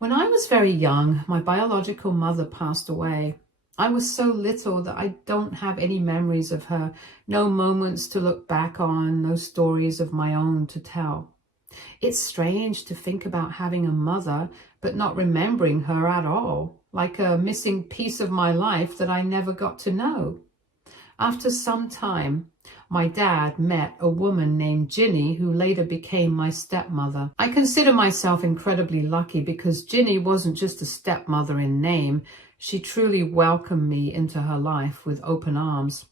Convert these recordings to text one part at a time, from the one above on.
When I was very young, my biological mother passed away. I was so little that I don't have any memories of her, no moments to look back on, no stories of my own to tell. It's strange to think about having a mother, but not remembering her at all, like a missing piece of my life that I never got to know. After some time, my dad met a woman named Ginny who later became my stepmother. I consider myself incredibly lucky because Ginny wasn't just a stepmother in name. She truly welcomed me into her life with open arms.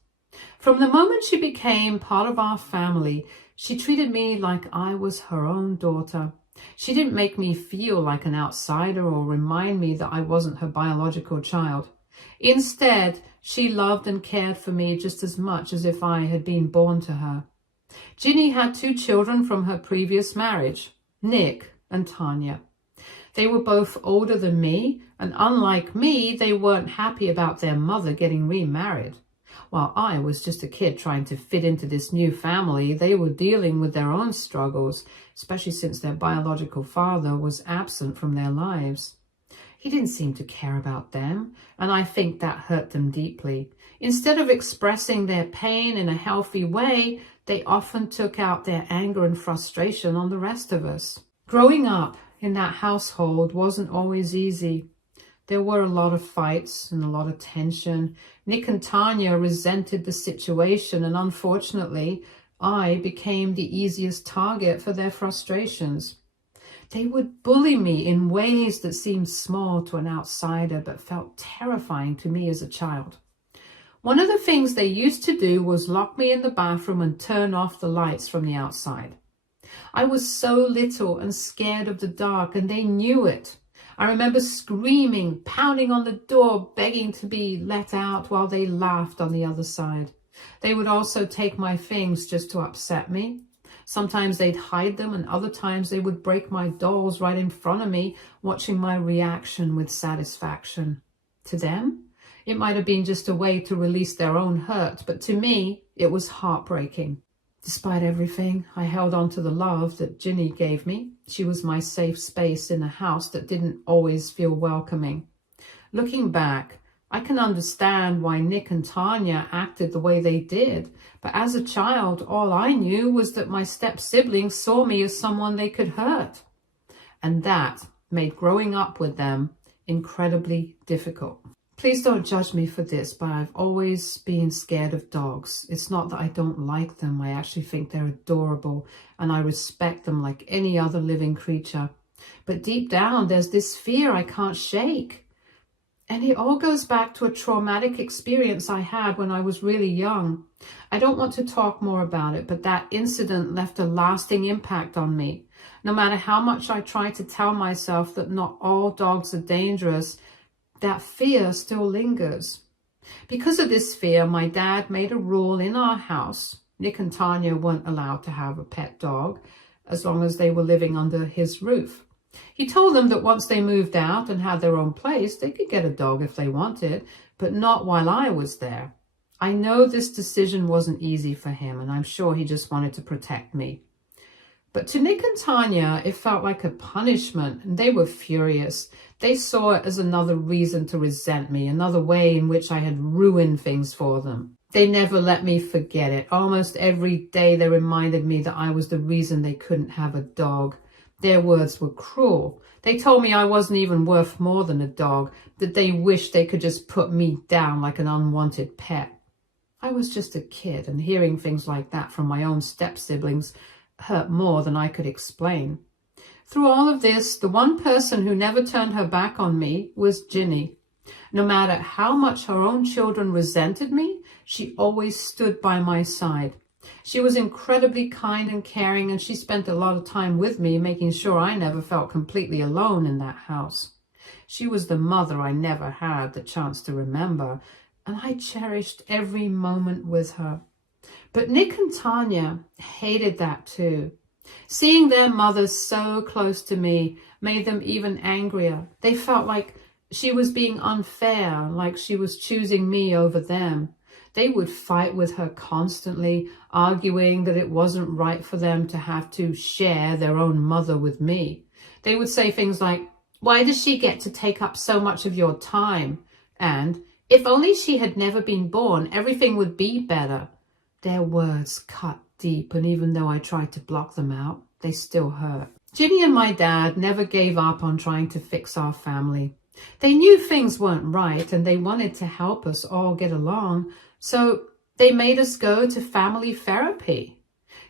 From the moment she became part of our family, she treated me like I was her own daughter. She didn't make me feel like an outsider or remind me that I wasn't her biological child. Instead, she loved and cared for me just as much as if I had been born to her. Ginny had 2 children from her previous marriage, Nick and Tanya. They were both older than me, and unlike me, they weren't happy about their mother getting remarried. While I was just a kid trying to fit into this new family, they were dealing with their own struggles, especially since their biological father was absent from their lives. He didn't seem to care about them, and I think that hurt them deeply. Instead of expressing their pain in a healthy way, they often took out their anger and frustration on the rest of us. Growing up in that household wasn't always easy. There were a lot of fights and a lot of tension. Nick and Tanya resented the situation, and unfortunately, I became the easiest target for their frustrations. They would bully me in ways that seemed small to an outsider but felt terrifying to me as a child. One of the things they used to do was lock me in the bathroom and turn off the lights from the outside. I was so little and scared of the dark, and they knew it. I remember screaming, pounding on the door, begging to be let out while they laughed on the other side. They would also take my things just to upset me. Sometimes they'd hide them, and other times they would break my dolls right in front of me, watching my reaction with satisfaction. To them, it might have been just a way to release their own hurt, but to me, it was heartbreaking. Despite everything, I held on to the love that Ginny gave me. She was my safe space in a house that didn't always feel welcoming. Looking back, I can understand why Nick and Tanya acted the way they did, but as a child, all I knew was that my step-siblings saw me as someone they could hurt. And that made growing up with them incredibly difficult. Please don't judge me for this, but I've always been scared of dogs. It's not that I don't like them. I actually think they're adorable, and I respect them like any other living creature. But deep down, there's this fear I can't shake. And it all goes back to a traumatic experience I had when I was really young. I don't want to talk more about it, but that incident left a lasting impact on me. No matter how much I try to tell myself that not all dogs are dangerous, that fear still lingers. Because of this fear, my dad made a rule in our house. Nick and Tanya weren't allowed to have a pet dog as long as they were living under his roof. He told them that once they moved out and had their own place, they could get a dog if they wanted, but not while I was there. I know this decision wasn't easy for him, and I'm sure he just wanted to protect me. But to Nick and Tanya, it felt like a punishment, and they were furious. They saw it as another reason to resent me, another way in which I had ruined things for them. They never let me forget it. Almost every day they reminded me that I was the reason they couldn't have a dog. Their words were cruel. They told me I wasn't even worth more than a dog, that they wished they could just put me down like an unwanted pet. I was just a kid, and hearing things like that from my own step-siblings hurt more than I could explain. Through all of this, the one person who never turned her back on me was Ginny. No matter how much her own children resented me, she always stood by my side. She was incredibly kind and caring, and she spent a lot of time with me, making sure I never felt completely alone in that house. She was the mother I never had the chance to remember, and I cherished every moment with her. But Nick and Tanya hated that too. Seeing their mother so close to me made them even angrier. They felt like she was being unfair, like she was choosing me over them. They would fight with her constantly, arguing that it wasn't right for them to have to share their own mother with me. They would say things like, Why does she get to take up so much of your time? And if only she had never been born, everything would be better. Their words cut deep, and even though I tried to block them out, they still hurt. Ginny and my dad never gave up on trying to fix our family. They knew things weren't right, and they wanted to help us all get along, so they made us go to family therapy.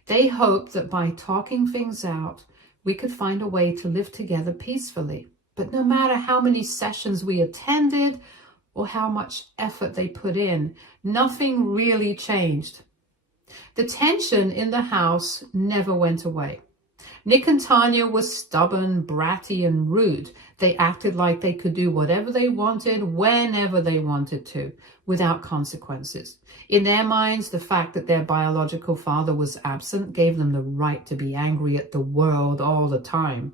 They hoped that by talking things out, we could find a way to live together peacefully. But no matter how many sessions we attended or how much effort they put in, nothing really changed. The tension in the house never went away. Nick and Tanya were stubborn, bratty, and rude. They acted like they could do whatever they wanted, whenever they wanted to, without consequences. In their minds, the fact that their biological father was absent gave them the right to be angry at the world all the time.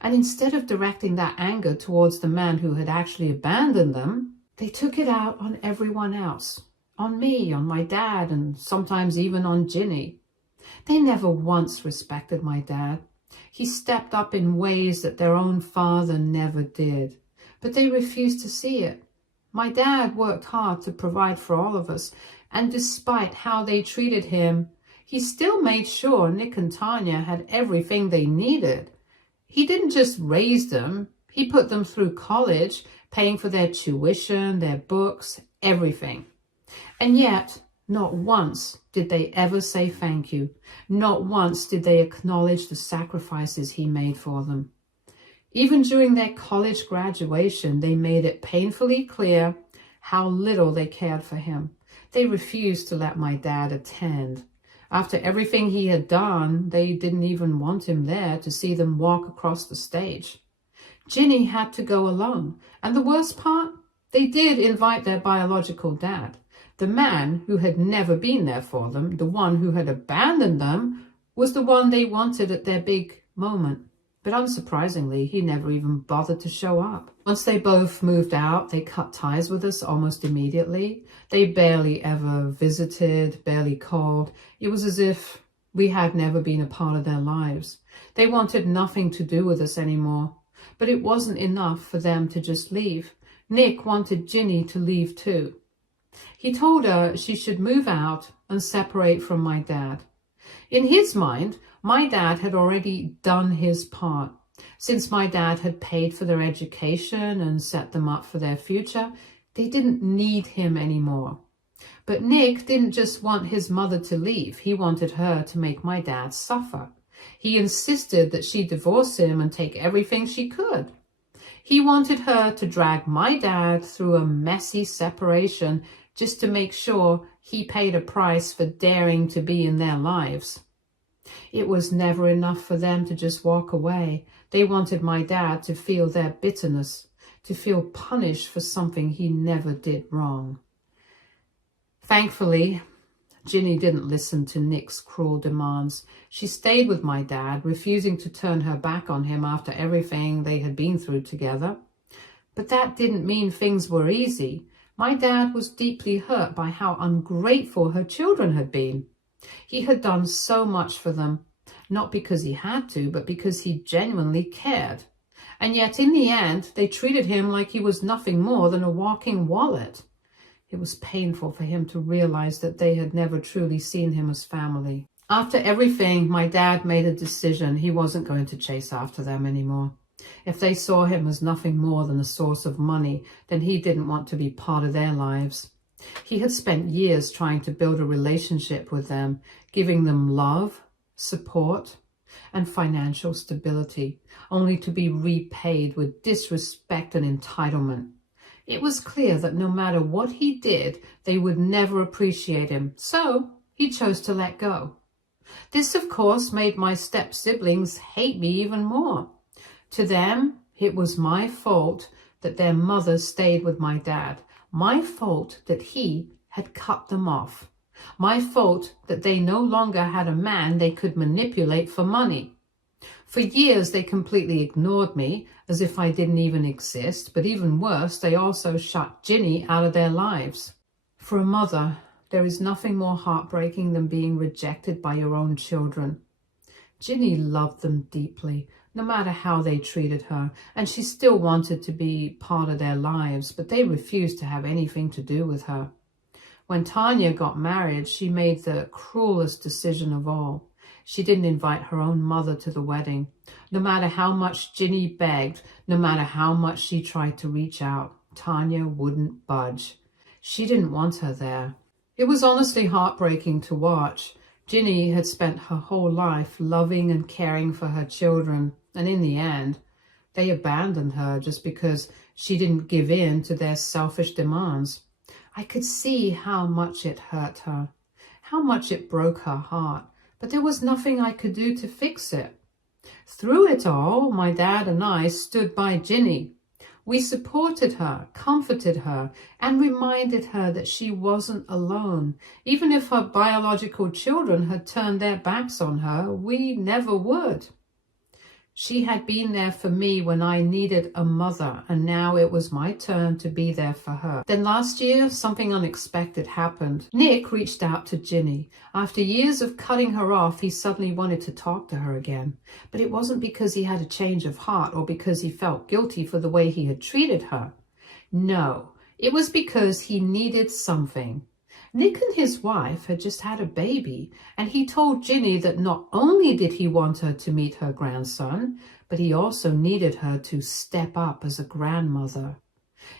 And instead of directing that anger towards the man who had actually abandoned them, they took it out on everyone else. On me, on my dad, and sometimes even on Ginny. They never once respected my dad. He stepped up in ways that their own father never did. But they refused to see it. My dad worked hard to provide for all of us, and despite how they treated him, he still made sure Nick and Tanya had everything they needed. He didn't just raise them, he put them through college, paying for their tuition, their books, everything. And yet, not once did they ever say thank you. Not once did they acknowledge the sacrifices he made for them. Even during their college graduation, they made it painfully clear how little they cared for him. They refused to let my dad attend. After everything he had done, they didn't even want him there to see them walk across the stage. Ginny had to go alone. And the worst part, they did invite their biological dad. The man who had never been there for them, the one who had abandoned them, was the one they wanted at their big moment. But unsurprisingly, he never even bothered to show up. Once they both moved out, they cut ties with us almost immediately. They barely ever visited, barely called. It was as if we had never been a part of their lives. They wanted nothing to do with us anymore. But it wasn't enough for them to just leave. Nick wanted Ginny to leave too. He told her she should move out and separate from my dad. In his mind, my dad had already done his part. Since my dad had paid for their education and set them up for their future, they didn't need him anymore. But Nick didn't just want his mother to leave. He wanted her to make my dad suffer. He insisted that she divorce him and take everything she could. He wanted her to drag my dad through a messy separation just to make sure he paid a price for daring to be in their lives. It was never enough for them to just walk away. They wanted my dad to feel their bitterness, to feel punished for something he never did wrong. Thankfully, Ginny didn't listen to Nick's cruel demands. She stayed with my dad, refusing to turn her back on him after everything they had been through together. But that didn't mean things were easy. My dad was deeply hurt by how ungrateful her children had been. He had done so much for them, not because he had to, but because he genuinely cared. And yet in the end, they treated him like he was nothing more than a walking wallet. It was painful for him to realize that they had never truly seen him as family. After everything, my dad made a decision. He wasn't going to chase after them anymore. If they saw him as nothing more than a source of money, then he didn't want to be part of their lives. He had spent years trying to build a relationship with them, giving them love, support, and financial stability, only to be repaid with disrespect and entitlement. It was clear that no matter what he did, they would never appreciate him, so he chose to let go. This, of course, made my step-siblings hate me even more. To them, it was my fault that their mother stayed with my dad. My fault that he had cut them off. My fault that they no longer had a man they could manipulate for money. For years, they completely ignored me, as if I didn't even exist. But even worse, they also shut Ginny out of their lives. For a mother, there is nothing more heartbreaking than being rejected by your own children. Ginny loved them deeply. no matter how they treated her, and she still wanted to be part of their lives, but they refused to have anything to do with her. When Tanya got married, she made the cruelest decision of all. She didn't invite her own mother to the wedding. No matter how much Ginny begged, no matter how much she tried to reach out, Tanya wouldn't budge. She didn't want her there. It was honestly heartbreaking to watch. Ginny had spent her whole life loving and caring for her children, and in the end, they abandoned her just because she didn't give in to their selfish demands. I could see how much it hurt her, how much it broke her heart, but there was nothing I could do to fix it. Through it all, my dad and I stood by Ginny. We supported her, comforted her, and reminded her that she wasn't alone. Even if her biological children had turned their backs on her, we never would. She had been there for me when I needed a mother, and now it was my turn to be there for her. Then last year, something unexpected happened. Nick reached out to Ginny. After years of cutting her off, he suddenly wanted to talk to her again. But it wasn't because he had a change of heart or because he felt guilty for the way he had treated her. No, it was because he needed something. Nick and his wife had just had a baby, and he told Ginny that not only did he want her to meet her grandson, but he also needed her to step up as a grandmother.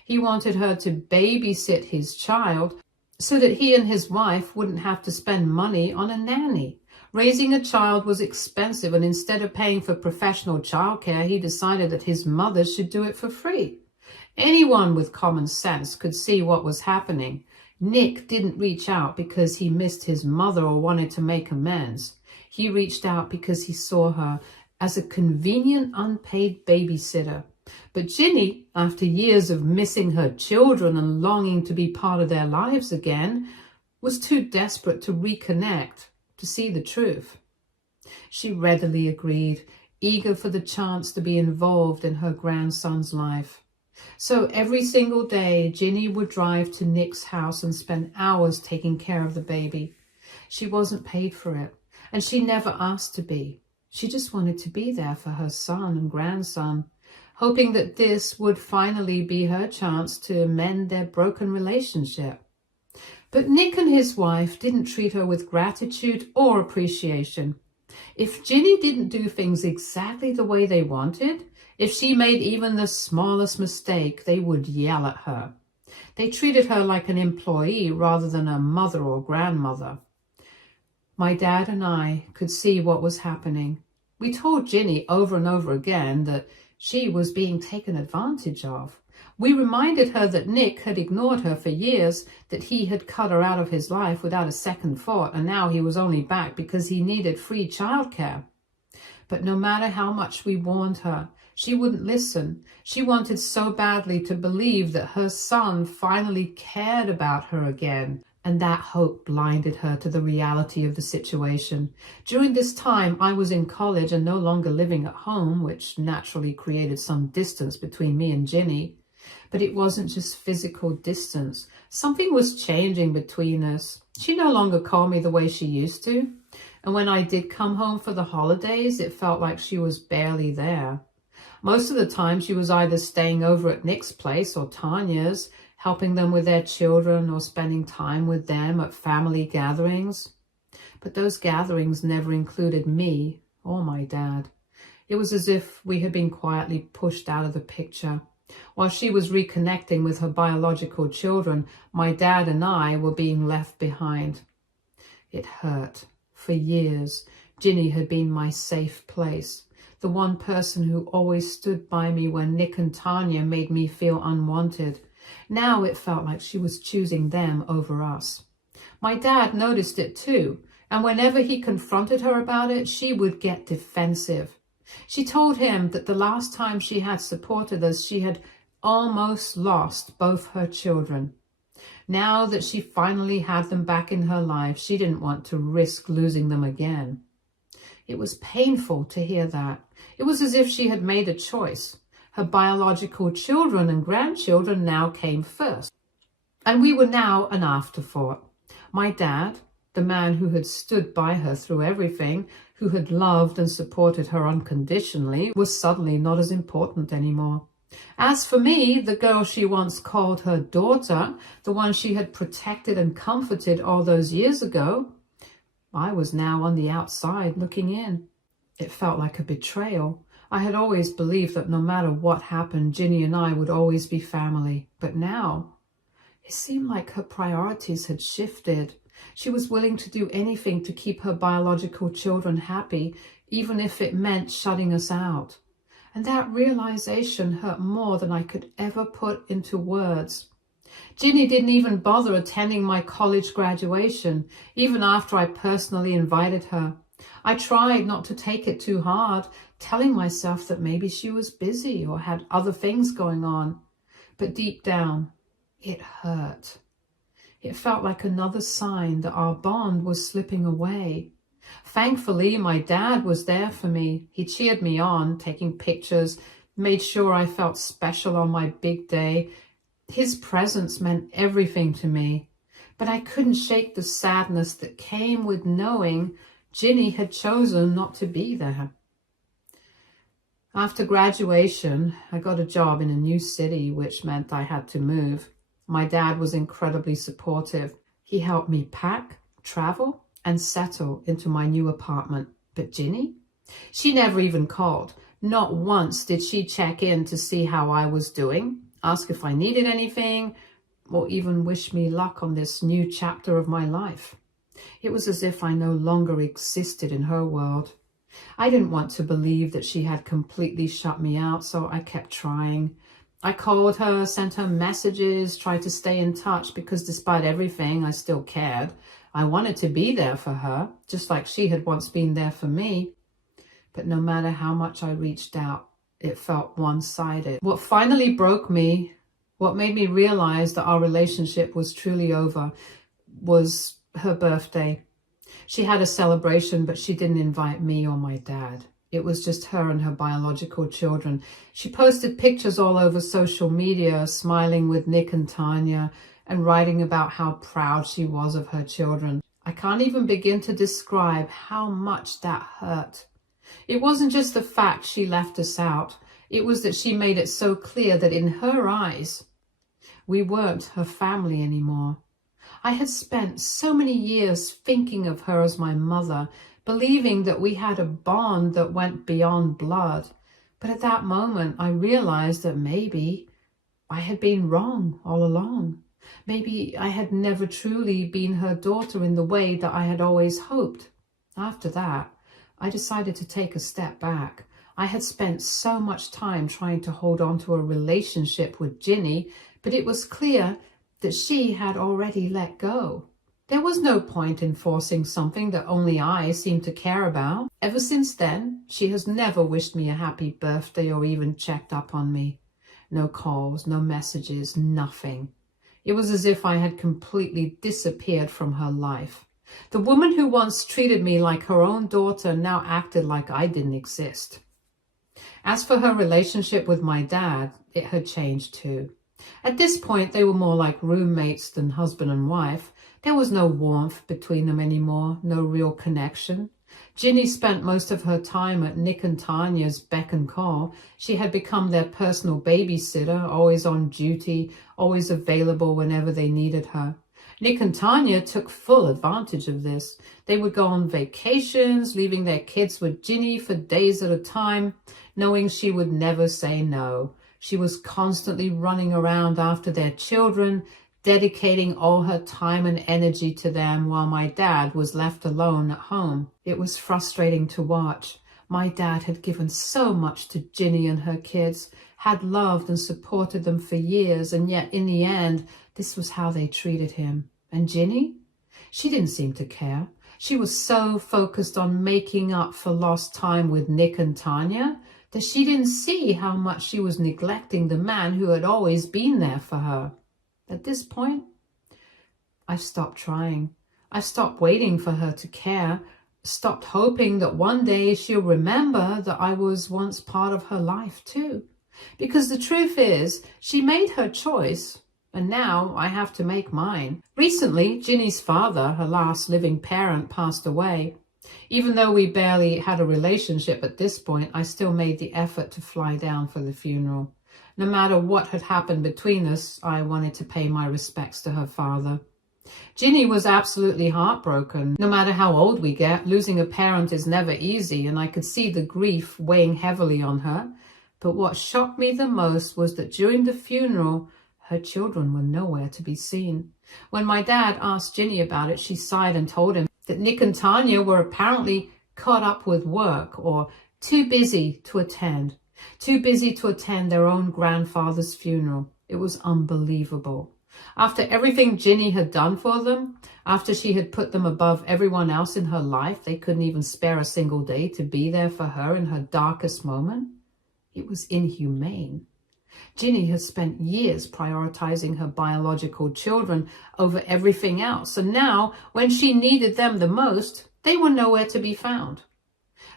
He wanted her to babysit his child so that he and his wife wouldn't have to spend money on a nanny. Raising a child was expensive, and instead of paying for professional childcare, he decided that his mother should do it for free. Anyone with common sense could see what was happening. Nick didn't reach out because he missed his mother or wanted to make amends. He reached out because he saw her as a convenient, unpaid babysitter. But Ginny, after years of missing her children and longing to be part of their lives again, was too desperate to reconnect, to see the truth. She readily agreed, eager for the chance to be involved in her grandson's life. So every single day, Ginny would drive to Nick's house and spend hours taking care of the baby. She wasn't paid for it, and she never asked to be. She just wanted to be there for her son and grandson, hoping that this would finally be her chance to mend their broken relationship. But Nick and his wife didn't treat her with gratitude or appreciation. If Ginny didn't do things exactly the way they wanted, if she made even the smallest mistake, they would yell at her. They treated her like an employee rather than a mother or grandmother. My dad and I could see what was happening. We told Ginny over and over again that she was being taken advantage of. We reminded her that Nick had ignored her for years, that he had cut her out of his life without a second thought, and now he was only back because he needed free childcare. But no matter how much we warned her, she wouldn't listen. She wanted so badly to believe that her son finally cared about her again, and that hope blinded her to the reality of the situation. During this time, I was in college and no longer living at home, which naturally created some distance between me and Ginny. But it wasn't just physical distance. Something was changing between us. She no longer called me the way she used to, and when I did come home for the holidays, it felt like she was barely there. Most of the time, she was either staying over at Nick's place or Tanya's, helping them with their children or spending time with them at family gatherings. But those gatherings never included me or my dad. It was as if we had been quietly pushed out of the picture. While she was reconnecting with her biological children, my dad and I were being left behind. It hurt. For years, Ginny had been my safe place. The one person who always stood by me when Nick and Tanya made me feel unwanted. Now it felt like she was choosing them over us. My dad noticed it too, and whenever he confronted her about it, she would get defensive. She told him that the last time she had supported us, she had almost lost both her children. Now that she finally had them back in her life, she didn't want to risk losing them again. It was painful to hear that. It was as if she had made a choice. Her biological children and grandchildren now came first, and we were now an afterthought. My dad, The man who had stood by her through everything, who had loved and supported her unconditionally, was suddenly not as important anymore. As for me, the girl she once called her daughter, the one she had protected and comforted all those years ago, I was now on the outside looking in. It felt like a betrayal. I had always believed that no matter what happened, Ginny and I would always be family. But now, it seemed like her priorities had shifted. She was willing to do anything to keep her biological children happy, even if it meant shutting us out. And that realization hurt more than I could ever put into words. Ginny didn't even bother attending my college graduation, even after I personally invited her. I tried not to take it too hard, telling myself that maybe she was busy or had other things going on. But deep down, it hurt. It felt like another sign that our bond was slipping away. Thankfully, my dad was there for me. He cheered me on, taking pictures, made sure I felt special on my big day. His presence meant everything to me. But I couldn't shake the sadness that came with knowing Ginny had chosen not to be there. After graduation, I got a job in a new city, which meant I had to move. My dad was incredibly supportive. He helped me pack, travel, and settle into my new apartment. But Ginny? She never even called. Not once did she check in to see how I was doing, ask if I needed anything, or even wish me luck on this new chapter of my life. It was as if I no longer existed in her world. I didn't want to believe that she had completely shut me out, so I kept trying. I called her, sent her messages, tried to stay in touch because despite everything, I still cared. I wanted to be there for her, just like she had once been there for me. But no matter how much I reached out, it felt one-sided. What finally broke me, what made me realize that our relationship was truly over, was her birthday. She had a celebration, but she didn't invite me or my dad. It was just her and her biological children. She posted pictures all over social media, smiling with Nick and Tanya, and writing about how proud she was of her children. I can't even begin to describe how much that hurt. It wasn't just the fact she left us out. It was that she made it so clear that in her eyes, we weren't her family anymore. I had spent so many years thinking of her as my mother, believing that we had a bond that went beyond blood. But at that moment, I realized that maybe I had been wrong all along. Maybe I had never truly been her daughter in the way that I had always hoped. After that, I decided to take a step back. I had spent so much time trying to hold on to a relationship with Ginny, but it was clear that she had already let go. There was no point in forcing something that only I seemed to care about. Ever since then, she has never wished me a happy birthday or even checked up on me. No calls, no messages, nothing. It was as if I had completely disappeared from her life. The woman who once treated me like her own daughter now acted like I didn't exist. As for her relationship with my dad, it had changed too. At this point, they were more like roommates than husband and wife. There was no warmth between them anymore, no real connection. Ginny spent most of her time at Nick and Tanya's beck and call. She had become their personal babysitter, always on duty, always available whenever they needed her. Nick and Tanya took full advantage of this. They would go on vacations, leaving their kids with Ginny for days at a time, knowing she would never say no. She was constantly running around after their children, dedicating all her time and energy to them while my dad was left alone at home. It was frustrating to watch. My dad had given so much to Ginny and her kids, had loved and supported them for years, and yet in the end, this was how they treated him. And Ginny? She didn't seem to care. She was so focused on making up for lost time with Nick and Tanya that she didn't see how much she was neglecting the man who had always been there for her. At this point, I've stopped trying. I've stopped waiting for her to care, stopped hoping that one day she'll remember that I was once part of her life too. Because the truth is, she made her choice, And now I have to make mine. Recently, Ginny's father, her last living parent, passed away. Even though we barely had a relationship at this point, I still made the effort to fly down for the funeral. No matter what had happened between us, I wanted to pay my respects to her father. Ginny was absolutely heartbroken. No matter how old we get, losing a parent is never easy, and I could see the grief weighing heavily on her. But what shocked me the most was that during the funeral, her children were nowhere to be seen. When my dad asked Ginny about it, she sighed and told him that Nick and Tanya were apparently caught up with work or too busy to attend their own grandfather's funeral. It was unbelievable. After everything Ginny had done for them, after she had put them above everyone else in her life, they couldn't even spare a single day to be there for her in her darkest moment. It was inhumane. Ginny had spent years prioritizing her biological children over everything else, and now, when she needed them the most, they were nowhere to be found.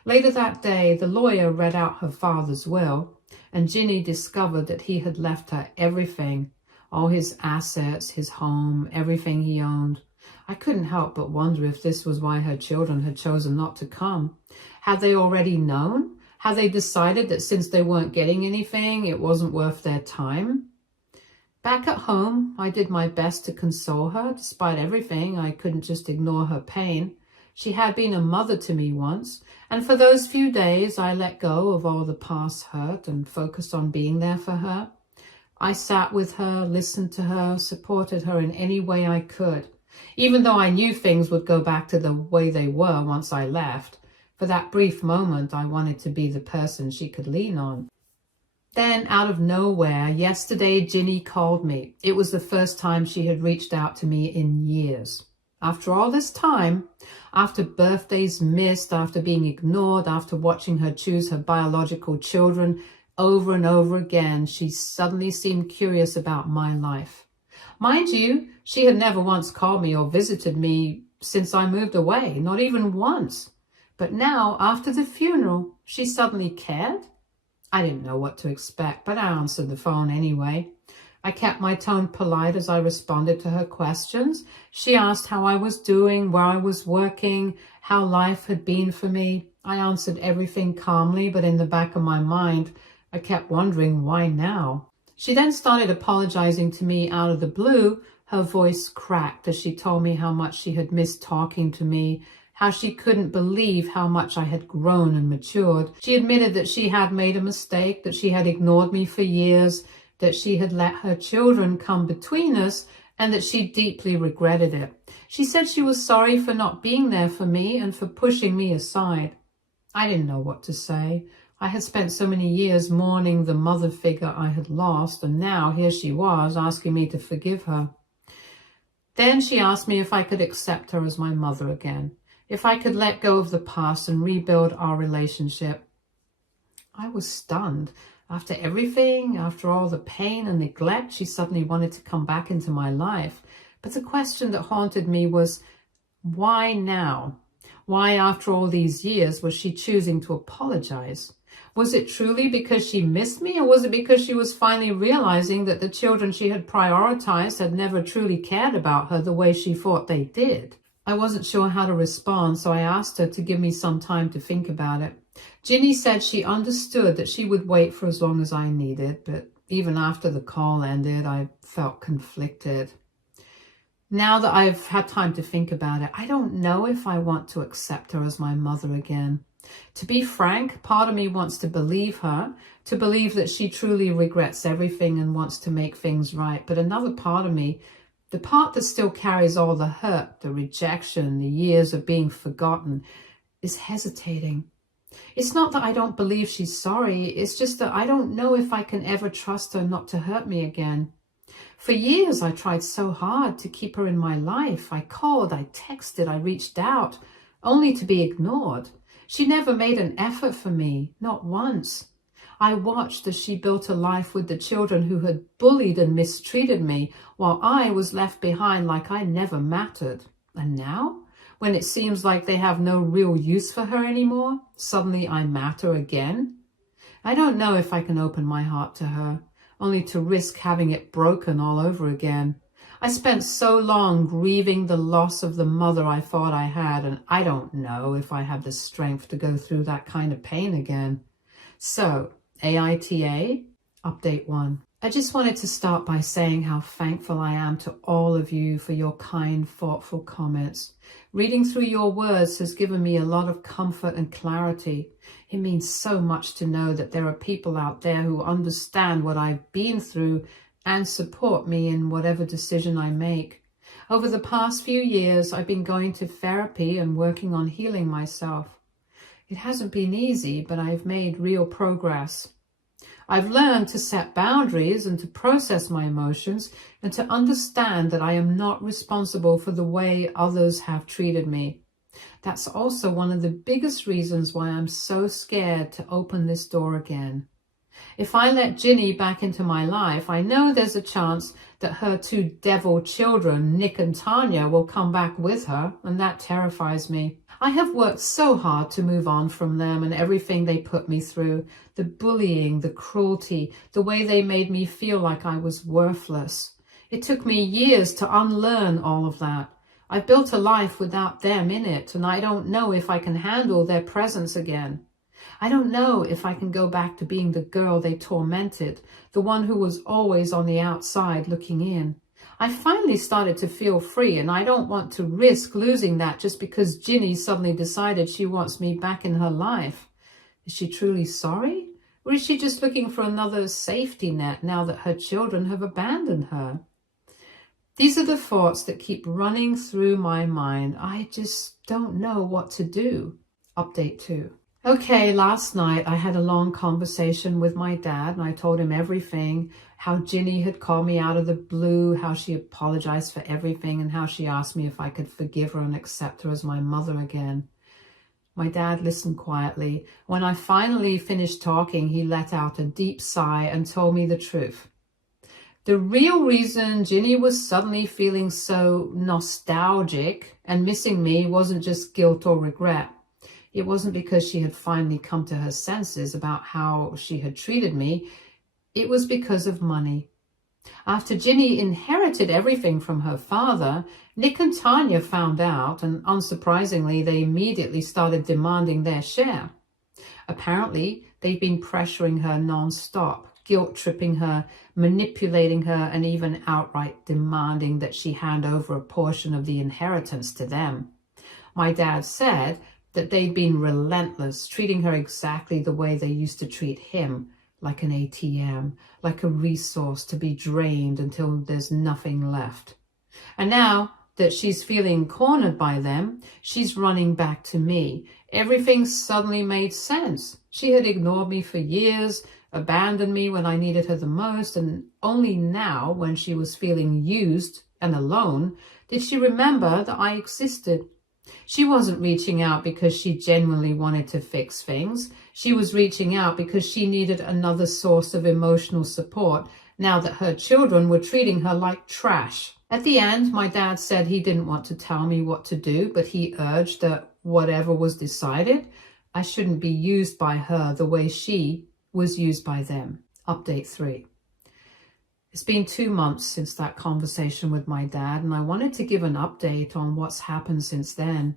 Later that day, the lawyer read out her father's will, and Ginny discovered that he had left her everything, all his assets, his home, everything he owned. I couldn't help but wonder if this was why her children had chosen not to come. Had they already known? Had they decided that since they weren't getting anything, it wasn't worth their time? Back at home, I did my best to console her. Despite everything, I couldn't just ignore her pain. She had been a mother to me once, and for those few days, I let go of all the past hurt and focused on being there for her. I sat with her, listened to her, supported her in any way I could, even though I knew things would go back to the way they were once I left. For that brief moment, I wanted to be the person she could lean on. Then, out of nowhere, yesterday, Ginny called me. It was the first time she had reached out to me in years. After all this time, after birthdays missed, after being ignored, after watching her choose her biological children over and over again, she suddenly seemed curious about my life. Mind you, she had never once called me or visited me since I moved away, not even once. But now, after the funeral, she suddenly cared. I didn't know what to expect, but I answered the phone anyway. I kept my tone polite as I responded to her questions. She asked how I was doing, where I was working, how life had been for me. I answered everything calmly, but in the back of my mind, I kept wondering why now. She then started apologizing to me out of the blue. Her voice cracked as she told me how much she had missed talking to me, how she couldn't believe how much I had grown and matured. She admitted that she had made a mistake, that she had ignored me for years, that she had let her children come between us, and that she deeply regretted it. She said she was sorry for not being there for me and for pushing me aside. I didn't know what to say. I had spent so many years mourning the mother figure I had lost, and now here she was asking me to forgive her. Then she asked me if I could accept her as my mother again, if I could let go of the past and rebuild our relationship. I was stunned. After everything, after all the pain and neglect, she suddenly wanted to come back into my life. But the question that haunted me was, why now? Why, after all these years, was she choosing to apologize? Was it truly because she missed me, or was it because she was finally realizing that the children she had prioritized had never truly cared about her the way she thought they did? I wasn't sure how to respond, so I asked her to give me some time to think about it. Ginny said she understood that she would wait for as long as I needed, but even after the call ended, I felt conflicted. Now that I've had time to think about it, I don't know if I want to accept her as my mother again. To be frank, part of me wants to believe her, to believe that she truly regrets everything and wants to make things right. But another part of me, the part that still carries all the hurt, the rejection, the years of being forgotten, is hesitating. It's not that I don't believe she's sorry, it's just that I don't know if I can ever trust her not to hurt me again. For years, I tried so hard to keep her in my life. I called, I texted, I reached out, only to be ignored. She never made an effort for me, not once. I watched as she built a life with the children who had bullied and mistreated me, while I was left behind like I never mattered. And now, when it seems like they have no real use for her anymore, suddenly I matter again? I don't know if I can open my heart to her. only to risk having it broken all over again. I spent so long grieving the loss of the mother I thought I had, and I don't know if I have the strength to go through that kind of pain again. So, AITA, Update 1. I just wanted to start by saying how thankful I am to all of you for your kind, thoughtful comments. Reading through your words has given me a lot of comfort and clarity. It means so much to know that there are people out there who understand what I've been through and support me in whatever decision I make. Over the past few years, I've been going to therapy and working on healing myself. It hasn't been easy, but I've made real progress. I've learned to set boundaries and to process my emotions and to understand that I am not responsible for the way others have treated me. That's also one of the biggest reasons why I'm so scared to open this door again. If I let Ginny back into my life, I know there's a chance that her two devil children, Nick and Tanya, will come back with her, and that terrifies me. I have worked so hard to move on from them and everything they put me through, the bullying, the cruelty, the way they made me feel like I was worthless. It took me years to unlearn all of that. I built a life without them in it, and I don't know if I can handle their presence again. I don't know if I can go back to being the girl they tormented, the one who was always on the outside looking in. I finally started to feel free, and I don't want to risk losing that just because Ginny suddenly decided she wants me back in her life. Is she truly sorry? Or is she just looking for another safety net now that her children have abandoned her? These are the thoughts that keep running through my mind. I just don't know what to do. Update 2. Okay, last night I had a long conversation with my dad and I told him everything, how Ginny had called me out of the blue, how she apologized for everything, and how she asked me if I could forgive her and accept her as my mother again. My dad listened quietly. When I finally finished talking, he let out a deep sigh and told me the truth. The real reason Ginny was suddenly feeling so nostalgic and missing me wasn't just guilt or regret. It wasn't because she had finally come to her senses about how she had treated me. It was because of money. After Ginny inherited everything from her father, Nick and Tanya found out, and unsurprisingly, they immediately started demanding their share. Apparently, they've been pressuring her non-stop, guilt-tripping her, manipulating her, and even outright demanding that she hand over a portion of the inheritance to them. My dad said that they'd been relentless, treating her exactly the way they used to treat him, like an ATM, like a resource to be drained until there's nothing left. And now that she's feeling cornered by them, she's running back to me. Everything suddenly made sense. She had ignored me for years, abandoned me when I needed her the most, and only now, when she was feeling used and alone, did she remember that I existed. She wasn't reaching out because she genuinely wanted to fix things. She was reaching out because she needed another source of emotional support now that her children were treating her like trash. At the end, my dad said he didn't want to tell me what to do, but he urged that whatever was decided, I shouldn't be used by her the way she was used by them. Update 3. It's been 2 months since that conversation with my dad, and I wanted to give an update on what's happened since then.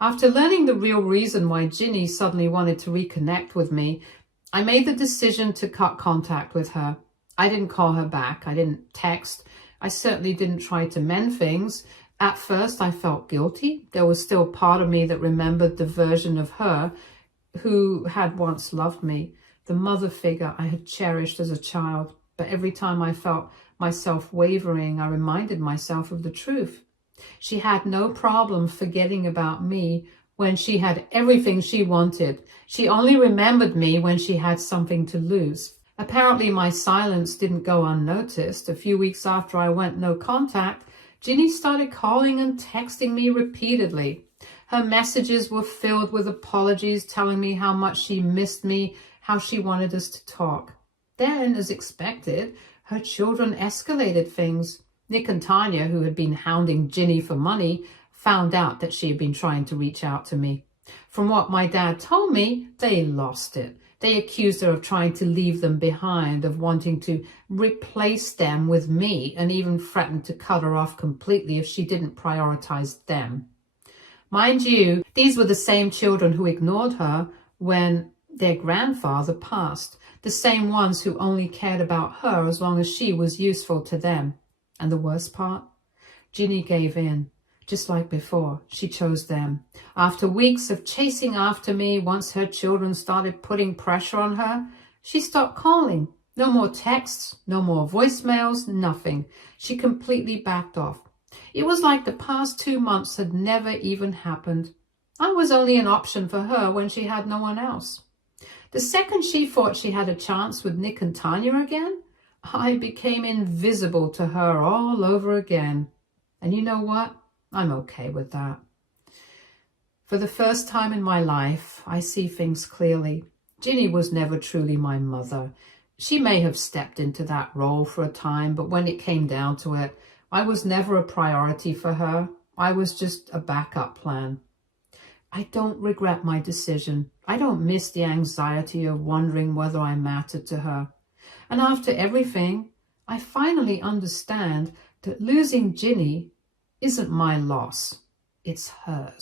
After learning the real reason why Ginny suddenly wanted to reconnect with me, I made the decision to cut contact with her. I didn't call her back. I didn't text. I certainly didn't try to mend things. At first, I felt guilty. There was still part of me that remembered the version of her who had once loved me, the mother figure I had cherished as a child. But every time I felt myself wavering, I reminded myself of the truth. She had no problem forgetting about me when she had everything she wanted. She only remembered me when she had something to lose. Apparently my silence didn't go unnoticed. A few weeks after I went no contact, Ginny started calling and texting me repeatedly. Her messages were filled with apologies, telling me how much she missed me, how she wanted us to talk. Then, as expected, her children escalated things. Nick and Tanya, who had been hounding Ginny for money, found out that she had been trying to reach out to me. From what my dad told me, they lost it. They accused her of trying to leave them behind, of wanting to replace them with me, and even threatened to cut her off completely if she didn't prioritize them. Mind you, these were the same children who ignored her when their grandfather passed, the same ones who only cared about her as long as she was useful to them. And the worst part? Ginny gave in. Just like before, she chose them. After weeks of chasing after me, once her children started putting pressure on her, she stopped calling. No more texts, no more voicemails, nothing. She completely backed off. It was like the past 2 months had never even happened. I was only an option for her when she had no one else. The second she thought she had a chance with Nick and Tanya again, I became invisible to her all over again. And you know what? I'm okay with that. For the first time in my life, I see things clearly. Ginny was never truly my mother. She may have stepped into that role for a time, but when it came down to it, I was never a priority for her. I was just a backup plan. I don't regret my decision. I don't miss the anxiety of wondering whether I mattered to her. And after everything, I finally understand that losing Ginny isn't my loss, it's hers.